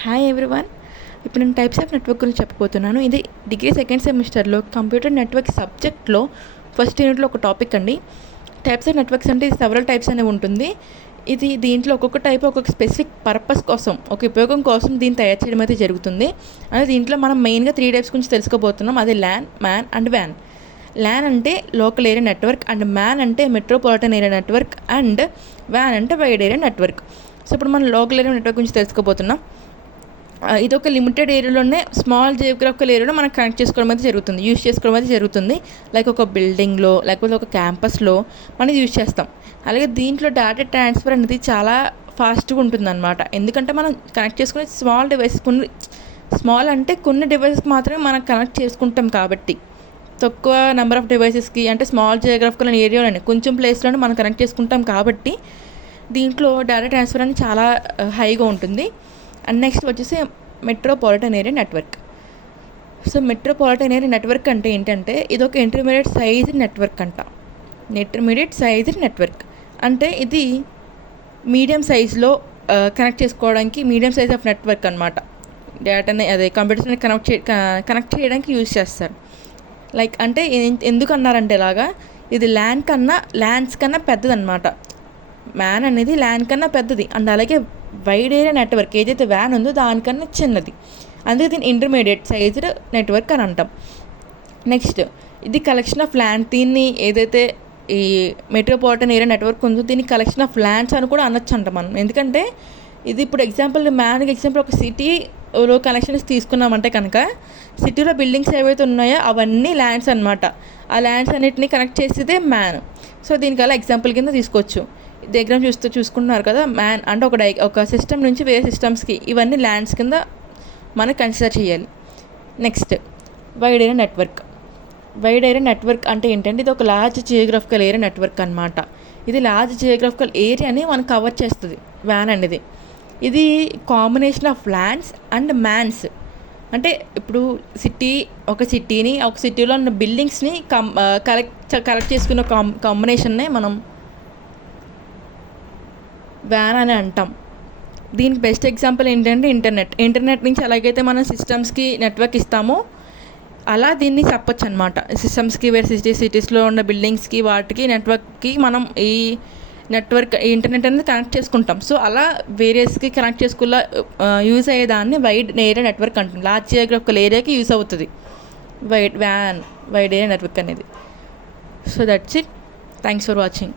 Hi everyone. ఇప్పుడు నేను types of network గురించి చెప్పబోతున్నాను. ఇది డిగ్రీ సెకండ్ సెమిస్టర్లో కంప్యూటర్ నెట్వర్క్ సబ్జెక్ట్లో ఫస్ట్ యూనిట్లో ఒక టాపిక్ అండి. టైప్స్ ఆఫ్ నెట్వర్క్స్ అంటే సెవరల్ టైప్స్ అనేవి ఉంటుంది. దీంట్లో ఒక్కొక్క టైప్ ఒక్కొక్క స్పెసిఫిక్ పర్పస్ కోసం, ఒక ఉపయోగం కోసం దీన్ని తయారు చేయడం అయితే జరుగుతుంది. అదే దీంట్లో మనం మెయిన్గా 3 టైప్స్ గురించి తెలుసుకోబోతున్నాం. అది ల్యాన్, మ్యాన్ అండ్ వ్యాన్. ల్యాన్ అంటే local area network, and MAN అంటే మెట్రోపాలిటన్ ఏరియా నెట్వర్క్, అండ్ వ్యాన్ అంటే వైడ్ ఏరియా నెట్వర్క్. సో ఇప్పుడు మనం లోకల్ ఏరియా నెట్వర్క్ గురించి తెలుసుకోబోతున్నాం. ఇది ఒక లిమిటెడ్ ఏరియాలోనే స్మాల్ జియోగ్రఫికల్ ఏరియాలో మనం కనెక్ట్ చేసుకోవడం అయితే జరుగుతుంది, యూజ్ చేసుకోవడం అయితే జరుగుతుంది. లైక్ ఒక బిల్డింగ్లో లేకపోతే ఒక క్యాంపస్లో మనం యూజ్ చేస్తాం. అలాగే దీంట్లో డేటా ట్రాన్స్ఫర్ అనేది చాలా ఫాస్ట్గా ఉంటుందన్నమాట. ఎందుకంటే మనం కనెక్ట్ చేసుకునే స్మాల్ డివైసెస్, స్మాల్ అంటే కొన్ని డివైసెస్కి మాత్రమే మనం కనెక్ట్ చేసుకుంటాం కాబట్టి, తక్కువ నెంబర్ ఆఫ్ డివైసెస్కి అంటే స్మాల్ జియోగ్రఫికల్ ఏరియాలోనే కొంచెం ప్లేస్లోనే మనం కనెక్ట్ చేసుకుంటాం కాబట్టి దీంట్లో డేటా ట్రాన్స్ఫర్ అనేది చాలా హైగా ఉంటుంది. అండ్ నెక్స్ట్ వచ్చేసి metropolitan area network. So metropolitan area network అంటే ఏంటంటే ఇది ఒక ఇంటర్మీడియట్ సైజ్ నెట్వర్క్ అంట. ఇంటర్మీడియట్ సైజ్ నెట్వర్క్ అంటే ఇది మీడియం సైజ్లో కనెక్ట్ చేసుకోవడానికి మీడియం సైజ్ ఆఫ్ నెట్వర్క్ అనమాట. డేటాని కంప్యూటర్స్ని కనెక్ట్ చేయడానికి యూజ్ చేస్తారు. లైక్ అంటే ఎందుకు అన్నారంటే ఇలాగా, ఇది ల్యాన్స్ కన్నా పెద్దదన్నమాట. మ్యాన్ అనేది ల్యాన్ కన్నా పెద్దది. అండ్ అలాగే వైడ్ ఏరియా నెట్వర్క్ ఏదైతే వ్యాన్ ఉందో దానికన్నా చిన్నది. అందుకే దీన్ని ఇంటర్మీడియట్ సైజ్డ్ నెట్వర్క్ అని అంటాం. నెక్స్ట్ ఇది కలెక్షన్ ఆఫ్ ల్యాండ్. దీన్ని ఏదైతే ఈ మెట్రోపాలిటన్ ఏరియా నెట్వర్క్ ఉందో దీన్ని కలెక్షన్ ఆఫ్ ల్యాండ్స్ అని కూడా అనొచ్చు అంట మనం. ఎందుకంటే ఇది ఇప్పుడు మ్యాన్కి ఎగ్జాంపుల్ ఒక సిటీలో కనెక్షన్స్ తీసుకున్నామంటే కనుక సిటీలో బిల్డింగ్స్ ఏవైతే ఉన్నాయో అవన్నీ ల్యాండ్స్ అనమాట. ఆ ల్యాండ్స్ అన్నిటిని కనెక్ట్ చేసేదే మ్యాన్. సో దీనికల్లా ఎగ్జాంపుల్ కింద తీసుకోవచ్చు. డయాగ్రామ్ చూసుకుంటున్నారు కదా, మ్యాన్ అంటే ఒక సిస్టమ్ నుంచి వేరే సిస్టమ్స్కి ఇవన్నీ ల్యాండ్స్ కింద మనం కన్సిడర్ చేయాలి. Next wide area network. Wide area network అంటే ఏంటంటే ఇది ఒక లార్జ్ జియోగ్రఫికల్ ఏరియా నెట్వర్క్ అనమాట. ఇది లార్జ్ జియోగ్రఫికల్ ఏరియాని మనం కవర్ చేస్తుంది వ్యాన్ అనేది. ఇది combination of lands and mans. అంటే ఇప్పుడు ఒక సిటీలో ఉన్న బిల్డింగ్స్ని కలెక్ట్ చేసుకున్న కాంబినేషన్నే మనం వ్యాన్ అని అంటాం. దీనికి బెస్ట్ ఎగ్జాంపుల్ ఏంటంటే ఇంటర్నెట్ నుంచి ఎలాగైతే మనం సిస్టమ్స్కి నెట్వర్క్ ఇస్తామో అలా దీన్ని చెప్పొచ్చు అనమాట. సిస్టమ్స్కి వేరే సిటీస్లో ఉన్న బిల్డింగ్స్కి వాటికి నెట్వర్క్కి మనం ఈ ఇంటర్నెట్ అనేది కనెక్ట్ చేసుకుంటాం. సో అలా వేరియస్కి కనెక్ట్ చేసుకున్న యూజ్ అయ్యేదాన్ని వైడ్ ఏరియా నెట్వర్క్ అంటుంది. లార్జ్ జియోగ్రఫికల్ ఏరియాకి యూజ్ అవుతుంది వైడ్ ఏరియా నెట్వర్క్ అనేది. So that's it. Thanks for watching.